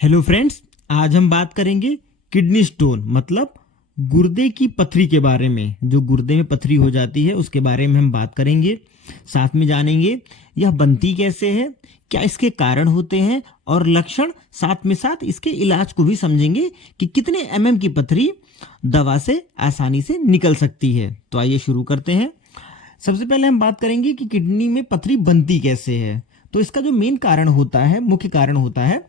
Hello friends, आज हम बात करेंगे किडनी स्टोन मतलब गुर्दे की पथरी के बारे में। जो गुर्दे में पथरी हो जाती है उसके बारे में हम बात करेंगे। साथ में जानेंगे यह बनती कैसे है, क्या इसके कारण होते हैं और लक्षण, साथ में साथ इसके इलाज को भी समझेंगे कि कितने एमएम की पथरी दवा से आसानी से निकल सकती है। तो आइए शुरू करते हैं। सबसे पहले हम बात करेंगे कि किडनी में पथरी बनती कैसे है। तो इसका जो मेन कारण होता है, मुख्य कारण होता है,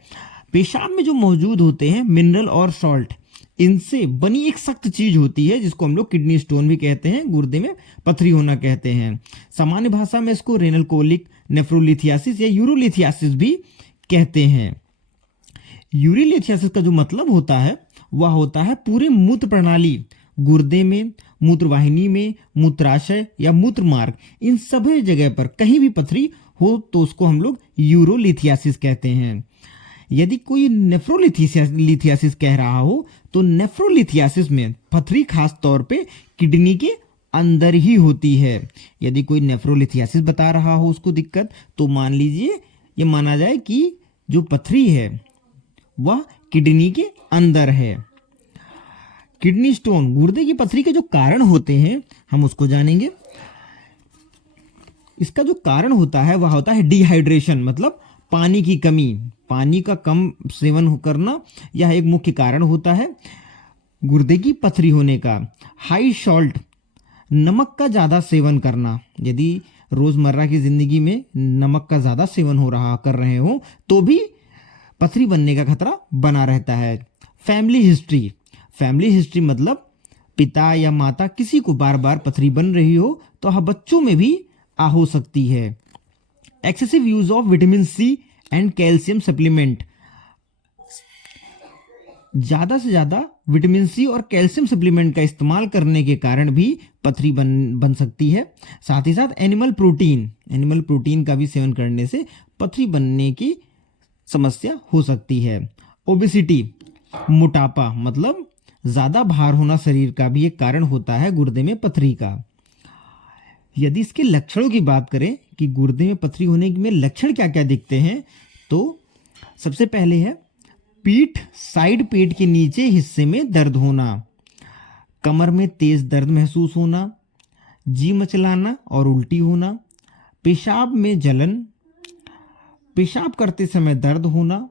पेशाब में जो मौजूद होते हैं मिनरल और सॉल्ट, इनसे बनी एक सख्त चीज होती है जिसको हम लोग किडनी स्टोन भी कहते हैं, गुर्दे में पथरी होना कहते हैं। सामान्य भाषा में इसको रेनल कोलिक, नेफ्रोलिथियासिस या यूरोलिथियासिस भी कहते हैं। यूरोलिथियासिस का जो मतलब होता है वह होता है पूरे मूत्र प्रणाली, गुर्दे में, मूत्रवाहिनी में, मूत्राशय या मूत्र मार्ग, इन सभी जगह पर कहीं भी पथरी हो तो उसको हम लोग यूरोलिथियासिस कहते हैं। यदि कोई नेफ्रोलिथियासिस कह रहा हो तो नेफ्रोलिथियासिस में पथरी खास तौर पे किडनी के अंदर ही होती है। यदि कोई नेफ्रोलिथियासिस बता रहा हो उसको दिक्कत, तो मान लीजिए ये माना जाए कि जो पथरी है वह किडनी के अंदर है। किडनी स्टोन, गुर्दे की पथरी के जो कारण होते हैं हम उसको जानेंगे। इसका जो कारण होता है वह होता है डिहाइड्रेशन मतलब पानी की कमी, पानी का कम सेवन करना, यह एक मुख्य कारण होता है गुर्दे की पथरी होने का। हाई सॉल्ट, नमक का ज़्यादा सेवन करना, यदि रोज़मर्रा की ज़िंदगी में नमक का ज़्यादा सेवन कर रहे हो तो भी पथरी बनने का खतरा बना रहता है। फैमिली हिस्ट्री, फैमिली हिस्ट्री मतलब पिता या माता किसी को बार बार पथरी बन रही हो तो वह बच्चों में भी हो सकती है। Excessive use of vitamin C and calcium supplement, ज़्यादा से ज़्यादा विटामिन सी और कैल्शियम सप्लीमेंट का इस्तेमाल करने के कारण भी पथरी बन सकती है। साथ ही साथ एनिमल प्रोटीन का भी सेवन करने से पथरी बनने की समस्या हो सकती है। ओबेसिटी, मोटापा मतलब ज़्यादा भार होना शरीर का भी एक कारण होता है गुर्दे में पथरी का। यदि इसके लक्षणों की बात करें कि गुर्दे में पथरी होने में लक्षण क्या क्या दिखते हैं, तो सबसे पहले है पीठ, साइड पेट के नीचे हिस्से में दर्द होना, कमर में तेज दर्द महसूस होना, जी मचलाना और उल्टी होना, पेशाब में जलन, पेशाब करते समय दर्द होना,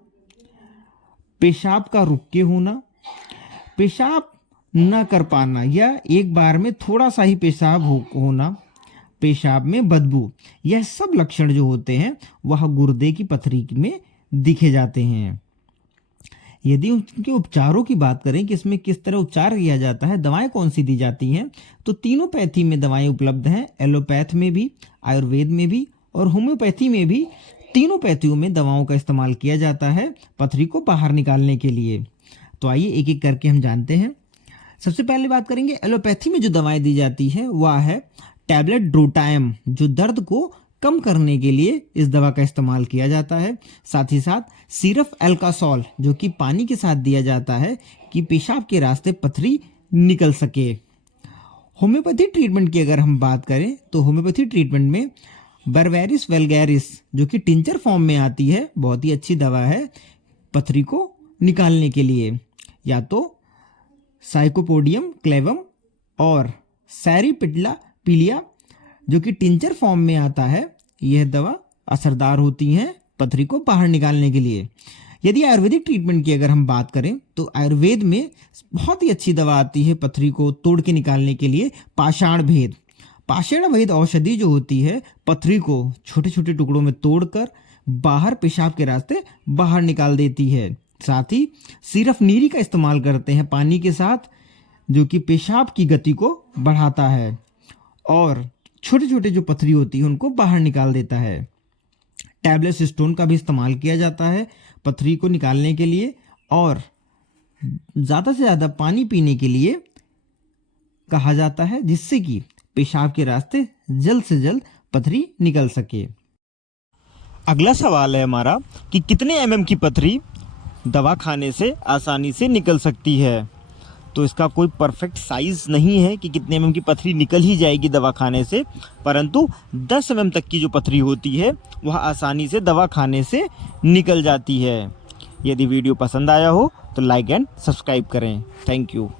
पेशाब का रुक के होना, पेशाब न कर पाना या एक बार में थोड़ा सा ही पेशाब होना, पेशाब में बदबू, यह सब लक्षण जो होते हैं वह गुर्दे की पथरी में दिखे जाते हैं। यदि उनके उपचारों की बात करें कि इसमें किस तरह उपचार किया जाता है, दवाएं कौन सी दी जाती हैं, तो तीनों पैथी में दवाएं उपलब्ध हैं, एलोपैथ में भी, आयुर्वेद में भी और होम्योपैथी में भी। तीनों पैथियों में दवाओं का इस्तेमाल किया जाता है पथरी को बाहर निकालने के लिए। तो आइए एक एक करके हम जानते हैं। सबसे पहले बात करेंगे एलोपैथी में जो दवाएं दी जाती है वह है टैबलेट ड्रोटायम, जो दर्द को कम करने के लिए इस दवा का इस्तेमाल किया जाता है। साथ ही साथ सिरप एल्कासोल, जो कि पानी के साथ दिया जाता है कि पेशाब के रास्ते पथरी निकल सके। होम्योपैथी ट्रीटमेंट की अगर हम बात करें तो होम्योपैथी ट्रीटमेंट में बर्वेरिस वेलगैरिस, जो कि टिंचर फॉर्म में आती है, बहुत ही अच्छी दवा है पथरी को निकालने के लिए। या तो साइकोपोडियम क्लेवम और सैरीपिलिया, जो कि टिंचर फॉर्म में आता है, यह दवा असरदार होती हैं पथरी को बाहर निकालने के लिए। यदि आयुर्वेदिक ट्रीटमेंट की अगर हम बात करें तो आयुर्वेद में बहुत ही अच्छी दवा आती है पथरी को तोड़ के निकालने के लिए, पाषाण भेद औषधि जो होती है पथरी को छोटे छोटे टुकड़ों में तोड़कर बाहर पेशाब के रास्ते बाहर निकाल देती है। साथ ही सिरप नीरी का इस्तेमाल करते हैं पानी के साथ, जो कि पेशाब की गति को बढ़ाता है और छोटे छोटे जो पथरी होती है उनको बाहर निकाल देता है। टैबलेट सिस्टोन का भी इस्तेमाल किया जाता है पथरी को निकालने के लिए और ज़्यादा से ज़्यादा पानी पीने के लिए कहा जाता है, जिससे कि पेशाब के रास्ते जल्द से जल्द पथरी निकल सके। अगला सवाल है हमारा कि कितने एमएम की पथरी दवा खाने से आसानी से निकल सकती है। तो इसका कोई परफेक्ट साइज नहीं है कि कितने एमएम की पथरी निकल ही जाएगी दवा खाने से, परंतु 10 एमएम तक की जो पथरी होती है वह आसानी से दवा खाने से निकल जाती है। यदि वीडियो पसंद आया हो तो लाइक एंड सब्सक्राइब करें। Thank you.